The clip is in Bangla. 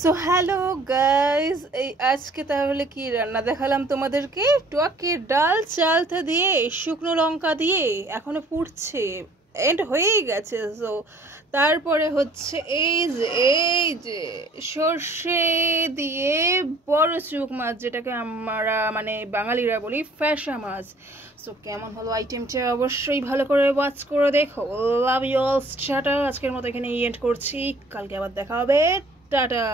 সো হ্যালো গাইজ, এই আজকে তাহলে কি রান্না দেখালাম তোমাদেরকে। টকের ডাল চালতা দিয়ে শুকনো লঙ্কা দিয়ে এখনো পুড়ছে, এন্ড হয়েই গেছে। সো তারপরে হচ্ছে এই যে সর্ষে দিয়ে বড় চুক মাছ, যেটাকে আমরা মানে বাঙালিরা বলি ফ্যাসা মাছ। সো কেমন হলো আইটেমটা অবশ্যই ভালো করে ওয়াচ করে দেখো। Love you all, tata. আজকের মতো এখানে এন্ড করছি, কালকে আবার দেখা হবে, টাটা।